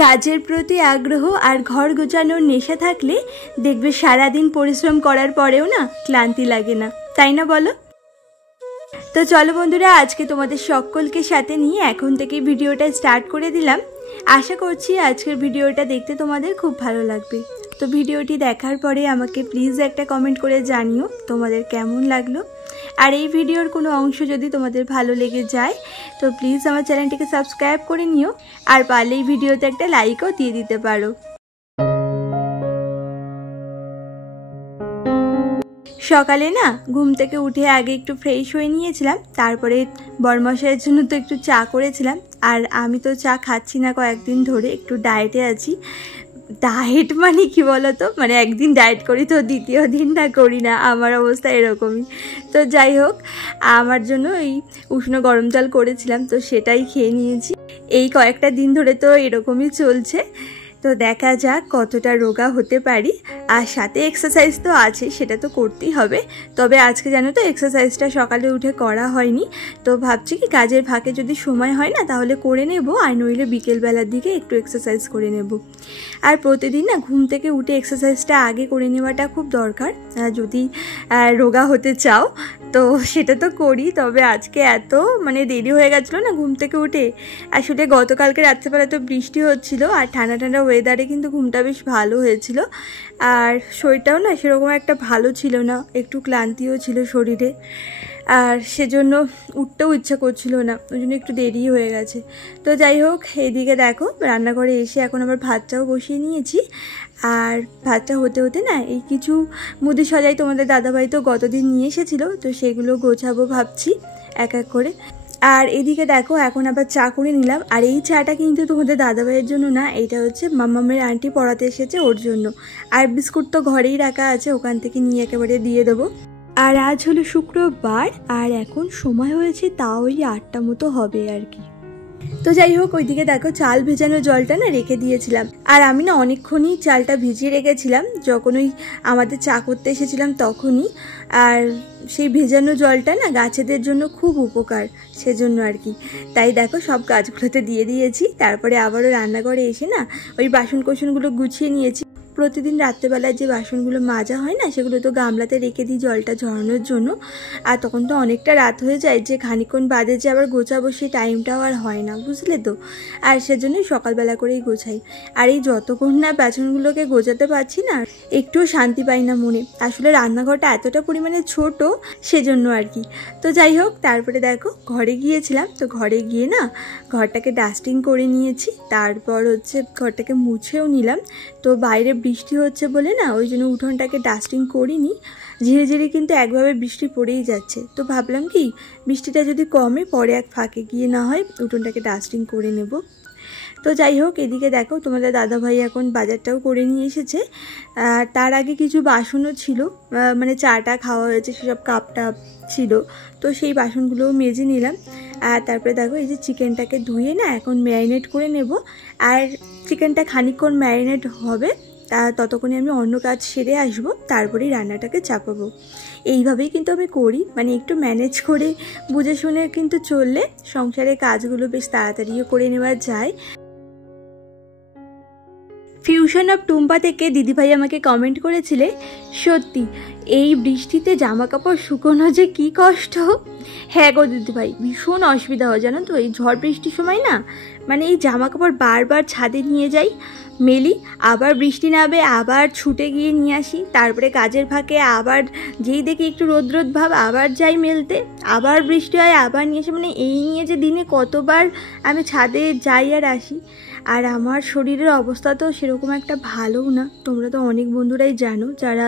কাজের প্রতি আগ্রহ আর ঘর গোছানোর নেশা থাকলে দেখবে সারাদিন পরিশ্রম করার পরেও না ক্লান্তি লাগে না, তাই না বলো? তো চলো বন্ধুরা, আজকে তোমাদের সকলকে সাথে নিয়ে এখন থেকে ভিডিওটা স্টার্ট করে দিলাম। আশা করছি আজকের ভিডিওটা দেখতে তোমাদের খুব ভালো লাগবে। তো ভিডিওটি দেখার পরে আমাকে প্লিজ একটা কমেন্ট করে জানিও তোমাদের কেমন লাগলো। আর এই ভিডিওর কোনো অংশ যদি তোমাদের ভালো লেগে যায় তো প্লিজ আমার চ্যানেলটিকে সাবস্ক্রাইব করে নিও, আর পারলে এই ভিডিওতে একটা লাইকও দিয়ে দিতে পারো। সকালে না ঘুম থেকে উঠে আগে একটু ফ্রেশ হয়ে নিয়েছিলাম, তারপরে বরমশাইয়ের জন্য তো একটু চা করেছিলাম। আর আমি তো চা খাচ্ছি না কয়েকদিন ধরে, একটু ডায়েটে আছি। ডায়েট মানে কি বলো তো, মানে একদিন ডায়েট করি তো দ্বিতীয় দিন না করি না, আমার অবস্থা এরকমই। তো যাই হোক, আমার জন্য এই উষ্ণ গরম জল করেছিলাম, তো সেটাই খেয়ে নিয়েছি। এই কয়েকটা দিন ধরে তো এরকমই চলছে। তো দেখা যাক কতটা রোগা হতে পারি। আর সাথে এক্সারসাইজ তো আছে, সেটা তো করতেই হবে। তবে আজকে জানো তো এক্সারসাইজটা সকালে উঠে করা হয়নি, তো ভাবছি কি কাজের ফাঁকে যদি সময় হয় না তাহলে করে নেব, আর নইলে বিকেলবেলার দিকে একটু এক্সারসাইজ করে নেব। আর প্রতিদিন না ঘুম থেকে উঠে এক্সারসাইজটা আগে করে নেওয়াটা খুব দরকার যদি রোগা হতে চাও। তো সেটা তো করি, তবে আজকে এত মানে দেরি হয়ে গেছিলো না ঘুম থেকে উঠে। আসলে গতকালকে রাত্রেবেলা তো বৃষ্টি হচ্ছিলো, আর ঠান্ডা ঠান্ডা ওয়েদারে কিন্তু ঘুমটা বেশ ভালো হয়েছিল। আর শরীরটাও না সেরকম একটা ভালো ছিল না, একটু ক্লান্তিও ছিল শরীরে, আর সেজন্য উঠতেও ইচ্ছা করছিল না, ওই জন্য একটু দেরি হয়ে গেছে। তো যাই হোক, এইদিকে দেখো রান্নাঘরে এসে এখন আবার ভাতটাও বসিয়ে নিয়েছি। আর ভাতটা হতে হতে না এই কিছু মুদি সজাই তোমাদের দাদাভাই তো গতদিন নিয়ে এসেছিলো, তো সেগুলো গোছাবো ভাবছি এক এক করে। আর এদিকে দেখো এখন আবার চা করে নিলাম। আর এই চাটা কিন্তু তোমাদের দাদাভাইয়ের জন্য না, এইটা হচ্ছে মামামের আন্টি পড়াতে এসেছে ওর জন্য। আর বিস্কুট তো ঘরেই রাখা আছে, ওখান থেকে নিয়ে একেবারে দিয়ে দেবো। আর আজ হলো শুক্রবার, আর এখন সময় হয়েছে তাও ওই 8টা মতো হবে আর কি। তো যাই হোক, ওইদিকে দেখো চাল ভেজানো জলটা না রেখে দিয়েছিলাম। আর আমি না অনেকক্ষণই চালটা ভিজিয়ে রেখেছিলাম, যখন ওই আমাদের চা করতে এসেছিলাম তখনই। আর সেই ভেজানো জলটা না গাছেদের জন্য খুব উপকার, সেজন্য আর কি। তাই দেখো সব গাছগুলোতে দিয়ে দিয়েছি। তারপরে আবারও রান্নাঘরে এসে না ওই বাসন কোসনগুলো গুছিয়ে নিয়েছি। প্রতিদিন রাত্রেবেলায় যে বাসনগুলো মাজা হয় না সেগুলো তো গামলাতে রেখে দিই জলটা ঝরানোর জন্য। আর তখন তো অনেকটা রাত হয়ে যায়, যে খানিকক্ষণ বাদে যে আবার গোছাবো সেই টাইমটাও আর হয় না, বুঝলে তো। আর সেজন্যই সকালবেলা করেই গোছাই। আর এই যতক্ষণ না বাসনগুলোকে গোছাতে পারছি না একটুও শান্তি পাই না মনে। আসলে রান্নাঘরটা এতটা পরিমাণে ছোট, সেজন্য আর কি। তো যাই হোক, তারপরে দেখো ঘরে গিয়েছিলাম, তো ঘরে গিয়ে না ঘরটাকে ডাস্টিং করে নিয়েছি। তারপর হচ্ছে ঘরটাকে মুছেও নিলাম। তো বাইরে বৃষ্টি হচ্ছে বলে না ওই জন্য উঠোনটাকে ডাস্টিং করিনি। ধীরে ধীরে কিন্তু একভাবে বৃষ্টি পড়েই যাচ্ছে, তো ভাবলাম কি বৃষ্টিটা যদি কমে পরে এক ফাঁকে গিয়ে না হয় উঠোনটাকে ডাস্টিং করে নেব। তো যাই হোক, এদিকে দেখো তোমাদের দাদাভাই এখন বাজারটাও করে নিয়ে এসেছে। তার আগে কিছু বাসনও ছিল, মানে চাটা খাওয়া হয়েছে সেসব কাপ টাপ ছিল, তো সেই বাসনগুলোও মেজে নিলাম। আর তারপরে দেখো এই যে চিকেনটাকে ধুয়ে না এখন ম্যারিনেট করে নেব। আর চিকেনটা খানিকক্ষণ ম্যারিনেট হবে, ততক্ষণে আমি অন্য কাজ সেরে আসবো, তারপরেই রান্নাটাকে চাপাবো। এইভাবেই কিন্তু আমি করি, মানে একটু ম্যানেজ করে বুঝে শুনে কিন্তু চললে সংসারের কাজগুলো বেশ তাড়াতাড়িও করে নেওয়া যায়। ফিউশন অফ টুম্পা থেকে দিদিভাই আমাকে কমেন্ট করেছিলে, সত্যি এই বৃষ্টিতে জামা কাপড় শুকোনো যে কি কষ্ট। হ্যাঁ গো দিদিভাই, ভীষণ অসুবিধা হয় জানো তো এই ঝড় বৃষ্টির সময় না। মানে এই জামা কাপড় বারবার ছাদে নিয়ে যাই, মেলি, আবার বৃষ্টি নামে আবার ছুটে গিয়ে নিয়ে আসি, তারপরে কাজের ফাঁকে আবার যেই দেখি একটু রোদ রোদ ভাব আবার যাই মেলতে, আবার বৃষ্টি হয় আবার নিয়ে আসি। মানে এই নিয়ে যে দিনে কতবার আমি ছাদে যাই আর আসি। আর আমার শরীরের অবস্থা তো সেরকম একটা ভালোও না, তোমরা তো অনেক বন্ধুরাই জানো, যারা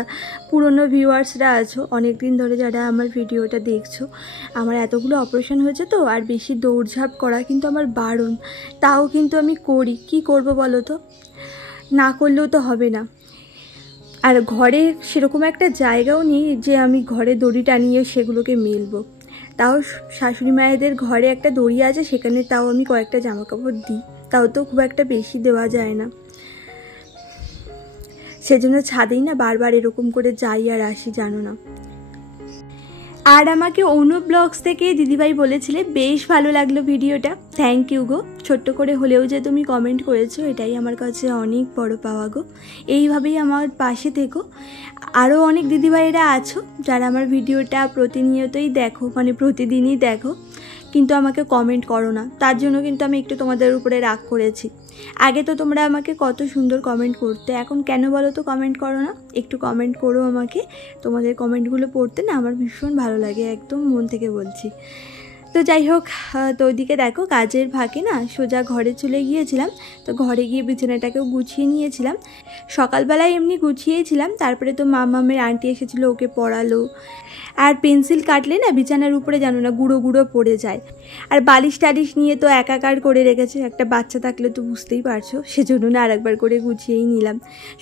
পুরনো ভিউয়ার্সরা আছো অনেক দিন ধরে যারা আমার ভিডিওটা দেখছো। আমার এতগুলো অপারেশন হয়েছে তো, আর বেশি দৌড়ঝাঁপ করা কিন্তু আমার বারণ, তাও কিন্তু আমি করি। কি করব বলো তো, না করলেও তো হবে না। আর ঘরে সেরকম একটা জায়গাও নেই যে আমি ঘরে দড়ি টানিয়ে সেগুলোকে মেলবো। তাও শাশুড়ি মায়েদের ঘরে একটা দড়ি আছে, সেখানে তাও আমি কয়েকটা জামা কাপড় দিই, তাও তো খুব একটা বেশি দেওয়া যায় না। সেজন্য ছাদেই না বারবার এরকম করে যাই আর আসি, জানো না। আর আমাকে অনু ব্লগস থেকে দিদিভাই বলেছিলে বেশ ভালো লাগলো ভিডিওটা, থ্যাংক ইউ গো। ছোট্ট করে হলেও যে তুমি কমেন্ট করেছো এটাই আমার কাছে অনেক বড় পাওয়া গো। এইভাবেই আমার পাশে থেকো। আরও অনেক দিদিভাইরা আছো যারা আমার ভিডিওটা প্রতিনিয়তই দেখো, মানে প্রতিদিনই দেখো, কিন্তু আমাকে কমেন্ট করো না। তার জন্য কিন্তু আমি একটু তোমাদের উপরে রাগ করেছি। আগে তো তোমরা আমাকে কত সুন্দর কমেন্ট করতে, এখন কেন বলো তো কমেন্ট করো না? একটু কমেন্ট করো আমাকে। তোমাদের কমেন্টগুলো পড়তে না আমার ভীষণ ভালো লাগে, একদম মন থেকে বলছি। তো যাই হোক, তো ওইদিকে দেখো কাজের ফাঁকে না সোজা ঘরে চলে গিয়েছিলাম। তো ঘরে গিয়ে বিছানাটাকেও গুছিয়ে নিয়েছিলাম। সকালবেলায় এমনি গুছিয়েছিলাম, তারপরে তো মামামের আন্টি এসেছিলো, ওকে পড়ালো। আর পেন্সিল কাটলে না বিছানার উপরে জানো না গুঁড়ো গুঁড়ো পড়ে যায়। আর বালিশ টালিশ নিয়ে তো একাকার করে রেখেছে, একটা বাচ্চা থাকলে তো বুঝতেই পারছো, সেজন্য না আরেকবার করে গুছিয়েই নিলাম।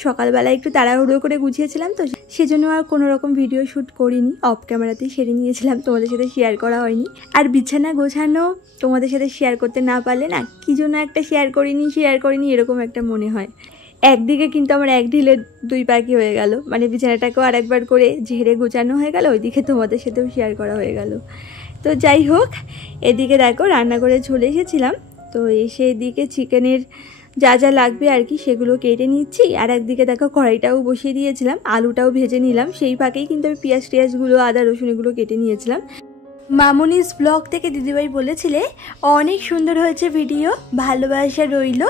সকালবেলায় একটু তাড়াহুড়ো করে গুছিয়েছিলাম তো, সেজন্য আর কোনো রকম ভিডিও শ্যুট করিনি, অফ ক্যামেরাতেই সেরে নিয়েছিলাম, তোমাদের সাথে শেয়ার করা হয়নি। আর বিছানা গোছানো তোমাদের সাথে শেয়ার করতে না পারলে না কী জন্য একটা শেয়ার করিনি এরকম একটা মনে হয়। একদিকে কিন্তু আমার এক ঢিলে দুই পাখি হয়ে গেল, মানে বিছানাটাকেও আর একবার করে ঝেড়ে গোছানো হয়ে গেল, ওইদিকে তোমাদের সাথেও শেয়ার করা হয়ে গেল। তো যাই হোক, এদিকে দেখো রান্না করে চলে এসেছিলাম। তো এসে এদিকে চিকেনের যা যা লাগবে আর কি সেগুলো কেটে নিচ্ছি। আর একদিকে দেখো কড়াইটাও বসিয়ে দিয়েছিলাম, আলুটাও ভেজে নিলাম। সেই ফাঁকেই কিন্তু আমি পেঁয়াজ টিয়াজগুলো, আদা রসুন এগুলো কেটে নিয়েছিলাম। মামুনিস ব্লগ থেকে দিদিভাই বলেছিলে অনেক সুন্দর হয়েছে ভিডিও, ভালোবাসা রইল,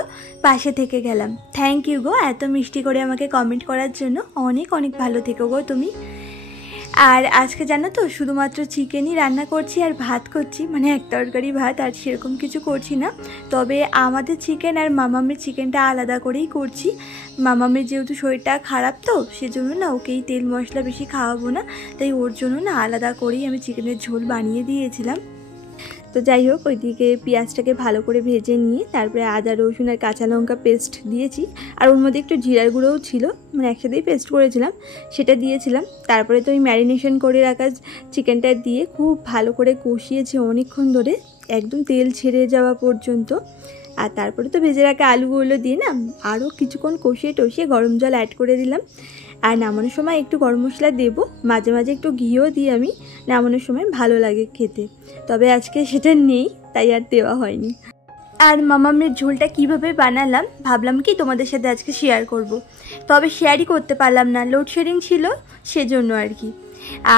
পাশে থেকে গেলাম। থ্যাংক ইউ গো, এত মিষ্টি করে আমাকে কমেন্ট করার জন্য। অনেক অনেক ভালো থেকো গো তুমি। আর আজকে জানো তো শুধুমাত্র চিকেনই রান্না করছি আর ভাত করছি, মানে এক তরকারি ভাত, আর সেরকম কিছু করছি না। তবে আমাদের চিকেন আর মামামের চিকেনটা আলাদা করেই করছি। মামামের যেহেতু শরীরটা খারাপ তো সেজন্য না ওকেই তেল মশলা বেশি খাওয়াবো না, তাই ওর জন্য না আলাদা করেই আমি চিকেনের ঝোল বানিয়ে দিয়েছিলাম। তো যাই হোক, ওইদিকে পেঁয়াজটাকে ভালো করে ভেজে নিয়ে তারপরে আদা রসুন আর কাঁচা লঙ্কা পেস্ট দিয়েছি। আর ওর মধ্যে একটু জিরার গুঁড়োও ছিল, মানে একসাথেই পেস্ট করেছিলাম, সেটা দিয়েছিলাম। তারপরে তো ওই ম্যারিনেশন করে রাখা চিকেনটা দিয়ে খুব ভালো করে কষিয়েছি অনেকক্ষণ ধরে, একদম তেল ছেড়ে যাওয়া পর্যন্ত। আর তারপরে তো ভেজে রাখা আলুগুলো দিয়ে না আরও কিছুক্ষণ কষিয়ে টষিয়ে গরম জল অ্যাড করে দিলাম। আর নামানোর সময় একটু গরম মশলা দেবো, মাঝে মাঝে একটু ঘিও দিই আমি নামানোর সময়, ভালো লাগে খেতে। তবে আজকে সেটা নেই তাই আর দেওয়া হয়নি। আর মামামের ঝোলটা কিভাবে বানালাম ভাবলাম কি তোমাদের সাথে আজকে শেয়ার করব। তবে শেয়ারই করতে পারলাম না, লোডশেডিং ছিল সেজন্য আর কি।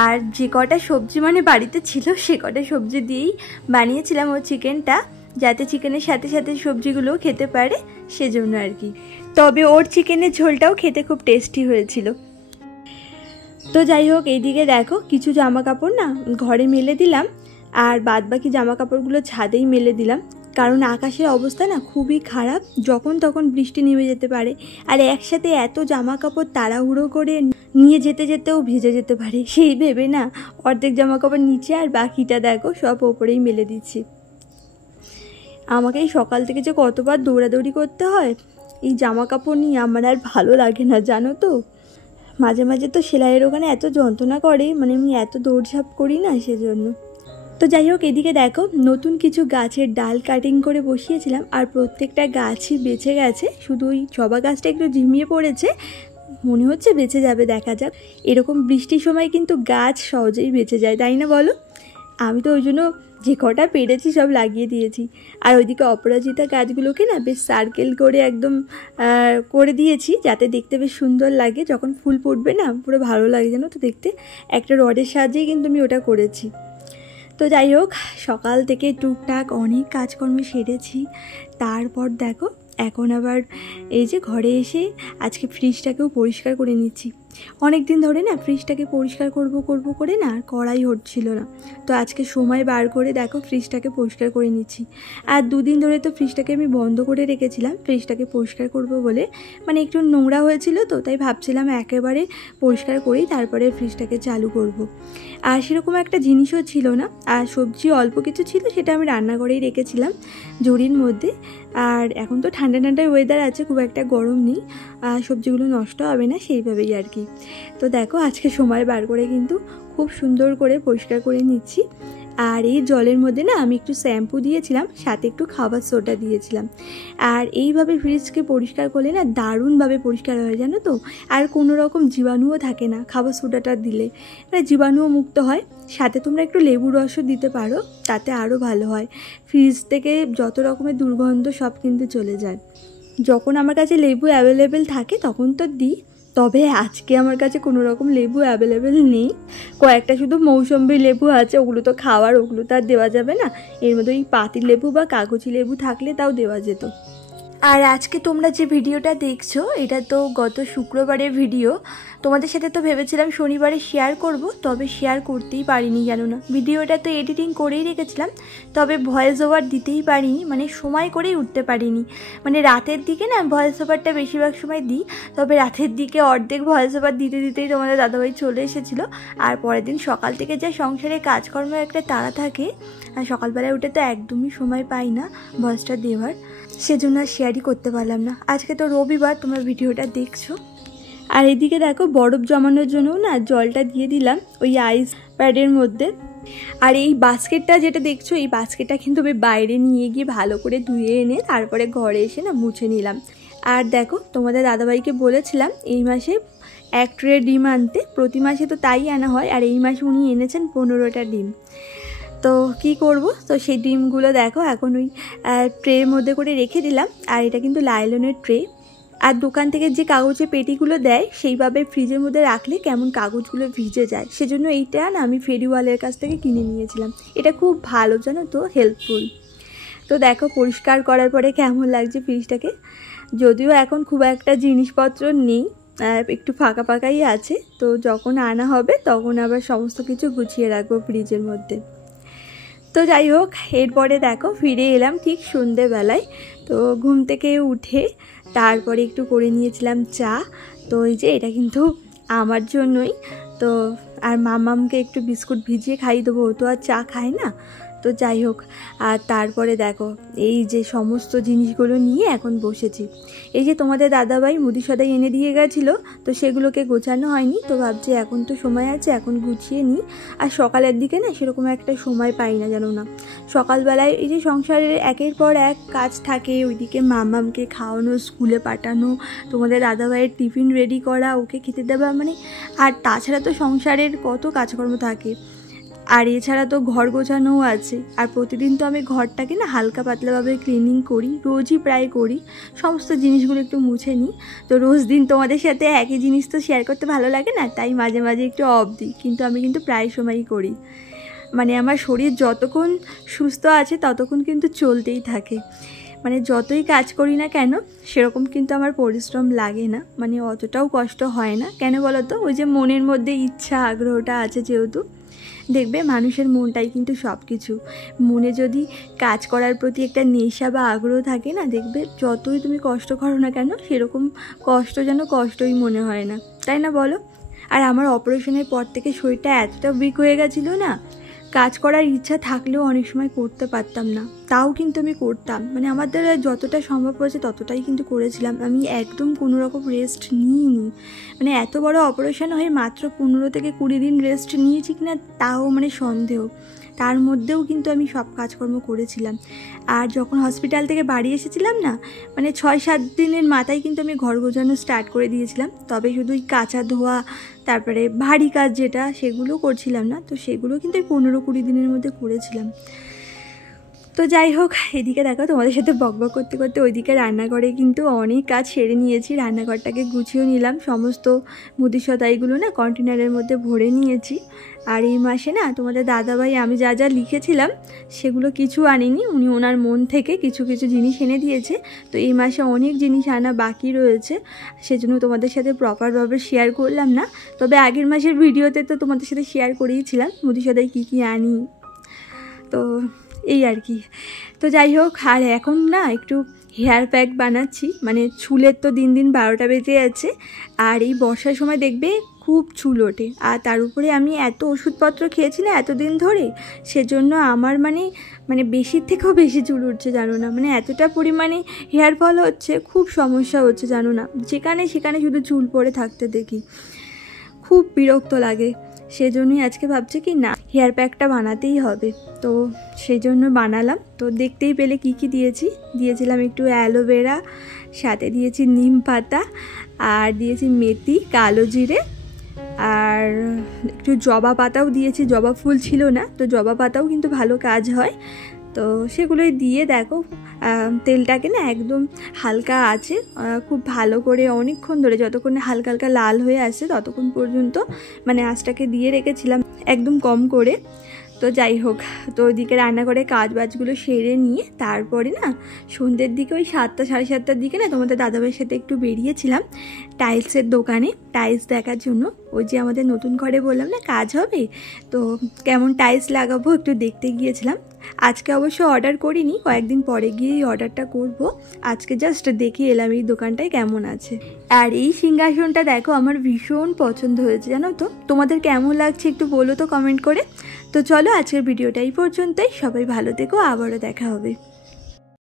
আর যে কটা সবজি মানে বাড়িতে ছিল সে কটা সবজি দিয়েই বানিয়েছিলাম ও চিকেনটা, যাতে চিকেনের সাথে সাথে সবজিগুলোও খেতে পারে সেজন্য আর কি। তবে ওর চিকেনের ঝোলটাও খেতে খুব টেস্টি হয়েছিল। তো যাই হোক, এইদিকে দেখো কিছু জামা কাপড় না ঘরে মেলে দিলাম, আর বাদ বাকি জামা কাপড়গুলো ছাদেই মেলে দিলাম। কারণ আকাশের অবস্থা না খুবই খারাপ, যখন তখন বৃষ্টি নেমে যেতে পারে। আর একসাথে এত জামা কাপড় তাড়াহুড়ো করে নিয়ে যেতে যেতেও ভিজে যেতে পারে, সেই ভেবে না অর্ধেক জামা কাপড় নিচে আর বাকিটা দেখো সব ওপরেই মেলে দিচ্ছি। আমাকে এই সকাল থেকে যে কতবার দৌড়াদৌড়ি করতে হয় এই জামা কাপড় নিয়ে, আমার আর ভালো লাগে না জানো তো। মাঝে মাঝে তো সেলাইয়ের ওখানে এত যন্ত্রণা করে, মানে আমি এত দৌড়ঝাঁপ করি না সেজন্য। তো যাই হোক, এদিকে দেখো নতুন কিছু গাছের ডাল কাটিং করে বসিয়েছিলাম, আর প্রত্যেকটা গাছই বেঁচে গেছে, শুধু ওই জবা গাছটা একটু ঝিমিয়ে পড়েছে, মনে হচ্ছে বেঁচে যাবে, দেখা যাক। এরকম বৃষ্টির সময় কিন্তু গাছ সহজেই বেঁচে যায়, তাই না বলো? আমি তো ওই জন্য যে কটা পেরেছি সব লাগিয়ে দিয়েছি। আর ওইদিকে অপরাজিতা গাছগুলোকে না বেশ সার্কেল করে একদম করে দিয়েছি, যাতে দেখতে বেশ সুন্দর লাগে, যখন ফুল ফুটবে না পুরো ভালো লাগে জানো তো দেখতে। একটা রডের সাহায্যেই কিন্তু আমি ওটা করেছি। তো যাই হোক, সকাল থেকে টুকটাক অনেক কাজকর্ম সেরেছি। তারপর দেখো এখন আবার এই যে ঘরে এসে আজকে ফ্রিজটাকেও পরিষ্কার করে নিচ্ছি। অনেক দিন ধরে না ফ্রিজটাকে পরিষ্কার করব করে না আর করাই হচ্ছিল না। তো আজকে সময় বার করে দেখো ফ্রিজটাকে পরিষ্কার করে নিচ্ছি। আর দুদিন ধরে তো ফ্রিজটাকে আমি বন্ধ করে রেখেছিলাম ফ্রিজটাকে পরিষ্কার করব বলে, মানে একটু নোংরা হয়েছিল তো, তাই ভাবছিলাম একেবারে পরিষ্কার করেই তারপরে ফ্রিজটাকে চালু করব। আর সেরকম একটা জিনিসও ছিল না, আর সবজি অল্প কিছু ছিল, সেটা আমি রান্নাঘরেই রেখেছিলাম ঝুড়ির মধ্যে। আর এখন তো ঠান্ডা ঠান্ডার ওয়েদার আছে, খুব একটা গরম নেই, আর সবজিগুলো নষ্ট হবে না সেইভাবেই আর কি। তো দেখো আজকে সময় বার করে কিন্তু খুব সুন্দর করে পরিষ্কার করে নিচ্ছি। আর এই জলের মধ্যে না আমি একটু শ্যাম্পু দিয়েছিলাম, সাথে একটু খাবার সোডা দিয়েছিলাম। আর এইভাবে ফ্রিজকে পরিষ্কার করলে না দারুণভাবে পরিষ্কার হয়ে, জানো তো। আর কোনো রকম জীবাণুও থাকে না খাবার সোডাটা দিলে, মানে জীবাণুও মুক্ত হয়। সাথে তোমরা একটু লেবুর রসও দিতে পারো, তাতে আরও ভালো হয়। ফ্রিজ থেকে যত রকমের দুর্গন্ধ সব কিন্তু চলে যায়। যখন আমার কাছে লেবু অ্যাভেলেবেল থাকে তখন তো দিই, তবে আজকে আমার কাছে কোনো রকম লেবু অ্যাভেলেবেল নেই। কয়েকটা শুধু মৌসম্বি লেবু আছে, ওগুলো তো খাওয়ার, ওগুলো তো আর দেওয়া যাবে না। এর মধ্যে এই পাতিল লেবু বা কাগজি লেবু থাকলে তাও দেওয়া যেত। আর আজকে তোমরা যে ভিডিওটা দেখছো এটা তো গত শুক্রবারের ভিডিও। তোমাদের সাথে তো ভেবেছিলাম শনিবারে শেয়ার করব, তবে শেয়ার করতেই পারিনি, জানো না। ভিডিওটা তো এডিটিং করেই রেখেছিলাম, তবে ভয়েস ওভার দিতেই পারিনি, মানে সময় করেই উঠতে পারিনি। মানে রাতের দিকে না ভয়েস ওভারটা বেশিরভাগ সময় দিই, তবে রাতের দিকে অর্ধেক ভয়েস ওভার দিতে দিতেই তোমাদের দাদাভাই চলে এসেছিলো। আর পরের দিন সকাল থেকে যা সংসারে কাজকর্ম একটা তাড়া থাকে, আর সকালবেলায় উঠে তো একদমই সময় পাই না ভয়েসটা দেওয়ার, সেজন্য আর শেয়ারই করতে পারলাম না। আজকে তো রবিবার, তোমরা ভিডিওটা দেখছো। আর এদিকে দেখো বরফ জমানোর জন্যও না জলটা দিয়ে দিলাম ওই আইস প্যাডের মধ্যে। আর এই বাস্কেটটা যেটা দেখছো, এই বাস্কেটটা কিন্তু আমি বাইরে নিয়ে গিয়ে ভালো করে ধুয়ে এনে তারপরে ঘরে এসে না মুছে নিলাম। আর দেখো তোমাদের দাদাভাইকে বলেছিলাম এই মাসে 1 ট্রে ডিম আনতে, প্রতি মাসে তো তাই আনা হয়, আর এই মাসে উনি এনেছেন 15টা ডিম। তো কি করব, তো সেই ডিমগুলো দেখো এখন ওই ট্রের মধ্যে করে রেখে দিলাম। আর এটা কিন্তু লাইলনের ট্রে। আর দোকান থেকে যে কাগজের পেটিগুলো দেয় সেইভাবে ফ্রিজের মধ্যে রাখলে কেমন কাগজগুলো ভিজে যায়, সেজন্য এইটা না আমি ফেরিওয়ালের কাছ থেকে কিনে নিয়েছিলাম। এটা খুব ভালো, জানো তো, হেল্পফুল। তো দেখো পরিষ্কার করার পরে কেমন লাগছে ফ্রিজটাকে। যদিও এখন খুব একটা জিনিসপত্র নেই, একটু ফাঁকা ফাঁকাই আছে। তো যখন আনা হবে তখন আবার সমস্ত কিছু গুছিয়ে রাখবো ফ্রিজের মধ্যে। তো যাই হোক, এরপরে দেখো ফিরে এলাম ঠিক সন্ধেবেলায়। তো ঘুম থেকে উঠে তারপরে একটু করে নিয়েছিলাম চা। তো এই যে এটা কিন্তু আমার জন্যই। তো আর মামামকে একটু বিস্কুট ভিজিয়ে খাইয়ে দেবো, ও তো আর চা খায় না। তো যাই হোক, আর তারপরে দেখো এই যে সমস্ত জিনিসগুলো নিয়ে এখন বসেছি। এই যে তোমাদের দাদাভাই মুদি সদাই এনে দিয়ে গেছিলো, তো সেগুলোকে গোছানো হয়নি। তো ভাবছি এখন তো সময় আছে, এখন গুছিয়ে নিই। আর সকালের দিকে না সেরকম একটা সময় পাই না, জানো না। সকালবেলায় এই যে সংসারের একের পর এক কাজ থাকে, ওইদিকে মামামকে খাওয়ানো, স্কুলে পাঠানো, তোমাদের দাদাভাইয়ের টিফিন রেডি করা, ওকে খেতে দেওয়া, মানে আর তাছাড়া তো সংসারের কত কাজকর্ম থাকে। আর এছাড়া তো ঘর গোছানোও আছে। আর প্রতিদিন তো আমি ঘরটাকে না হালকা পাতলাভাবে ক্লিনিং করি, রোজই প্রায় করি, সমস্ত জিনিসগুলো একটু মুছে নিই। তো রোজ দিন তোমাদের সাথে একই জিনিস তো শেয়ার করতে ভালো লাগে না, তাই মাঝে মাঝে একটু অফ দিই, কিন্তু আমি কিন্তু প্রায় সময়ই করি। মানে আমার শরীর যতক্ষণ সুস্থ আছে ততক্ষণ কিন্তু চলতেই থাকে। মানে যতই কাজ করি না কেন সেরকম কিন্তু আমার পরিশ্রম লাগে না, মানে অতটাও কষ্ট হয় না। কেন বলো তো, ওই যে মনের মধ্যে ইচ্ছা আগ্রহটা আছে যেহেতু। দেখবে মানুষের মনটাই কিন্তু সব কিছু। মনে যদি কাজ করার প্রতি একটা নেশা বা আগ্রহ থাকে না, দেখবে যতই তুমি কষ্ট করো না কেন সেরকম কষ্ট যেন কষ্টই মনে হয় না, তাই না বলো? আর আমার অপারেশনের পর থেকে শরীরটা এতটা উইক হয়ে গেছিলো না, কাজ করার ইচ্ছা থাকলেও অনেক সময় করতে পারতাম না, তাও কিন্তু আমি করতাম। মানে আমার দ্বারা যতটা সম্ভব হয়েছে ততটাই কিন্তু করেছিলাম। আমি একদম কোনো রকম রেস্ট নিইনি। মানে এত বড় অপারেশন হয়ে মাত্র 15 থেকে 20 দিন রেস্ট নিয়েছি কিনা তাও মানে সন্দেহ। তার মধ্যেও কিন্তু আমি সব কাজকর্ম করেছিলাম। আর যখন হসপিটাল থেকে বাড়ি এসেছিলাম না, মানে 6-7 দিনের মাথায় কিন্তু আমি ঘর গোছানো স্টার্ট করে দিয়েছিলাম। তবে শুধু ওই কাঁচা ধোয়া, তারপরে ভারী কাজ যেটা, সেগুলো করছিলাম না। তো সেগুলো কিন্তু 15-20 দিনের মধ্যে করেছিলাম। তো যাই হোক, এদিকে দেখো তোমাদের সাথে বকবক করতে করতে ওইদিকে রান্নাঘরে কিন্তু অনেক কাজ সেরে নিয়েছি। রান্নাঘরটাকে গুছিয়েও নিলাম, সমস্ত মুদি সদাইগুলো না কন্টেনারের মধ্যে ভরে নিয়েছি। আর এই মাসে না তোমাদের দাদাভাই আমি যা যা লিখেছিলাম সেগুলো কিছু আনিনি, উনি ওনার মন থেকে কিছু কিছু জিনিস এনে দিয়েছে। তো এই মাসে অনেক জিনিস আনা বাকি রয়েছে, সেজন্য তোমাদের সাথে প্রপারভাবে শেয়ার করলাম না। তবে আগের মাসের ভিডিওতে তো তোমাদের সাথে শেয়ার করেইছিলাম মুদি সদাই কী কী আনি। তো এই আর কি। তো যাই হোক, আর এখন না একটু হেয়ার প্যাক বানাচ্ছি। মানে চুলের তো দিন দিন 12টা বেজে যাচ্ছে, আর এই বর্ষার সময় দেখবে খুব চুল ওঠে। আর তার উপরে আমি এত ওষুধপত্র খেয়েছি না এতদিন ধরে, সেজন্য আমার মানে বেশির থেকেও বেশি চুল উঠছে, জানো না। মানে এতটা পরিমাণে হেয়ার ফল হচ্ছে, খুব সমস্যা হচ্ছে, জানো না। যেখানে সেখানে শুধু চুল পড়ে থাকতে দেখি, খুব বিরক্ত লাগে। সেজন্যই আজকে ভাবছি কি না হেয়ার প্যাকটা বানাতেই হবে। তো সেই জন্য বানালাম। তো দেখতেই পেলে কি কি দিয়েছিলাম একটু অ্যালোভেরা, সাথে দিয়েছি নিম পাতা, আর দিয়েছি মেথি, কালো জিরে, আর একটু জবা পাতাও দিয়েছি। জবা ফুল ছিল না, তো জবা পাতাও কিন্তু ভালো কাজ হয়। তো সেগুলোই দিয়ে দেখো তেলটাকে না একদম হালকা আছে খুব ভালো করে অনেকক্ষণ ধরে, যতক্ষণ হালকা হালকা লাল হয়ে আসে ততক্ষণ পর্যন্ত মানে আঁচটাকে দিয়ে রেখেছিলাম একদম কম করে। তো যাই হোক, তো ওইদিকে রান্না করে কাজ বাজগুলো সেরে নিয়ে তারপরে না সন্ধ্যের দিকে ওই 7টা সাড়ে 7টার দিকে না তোমাদের দাদাভাইয়ের সাথে একটু বেরিয়েছিলাম টাইলসের দোকানে টাইলস দেখার জন্য। ওই যে আমাদের নতুন ঘরে বললাম না কাজ হবে, তো কেমন টাইলস লাগাবো একটু দেখতে গিয়েছিলাম। আজকে অবশ্য অর্ডার করিনি, কয়েকদিন পরে গিয়েই অর্ডারটা করব। আজকে জাস্ট দেখে এলাম এই দোকানটায় কেমন আছে। আর এই সিংহাসনটা দেখো আমার ভীষণ পছন্দ হয়েছে জানো তো। তোমাদের কেমন লাগছে একটু বলো তো কমেন্ট করে। তো চলো আজকের ভিডিওটা এই পর্যন্তই, সবাই ভালো থেকো, আবারও দেখা হবে।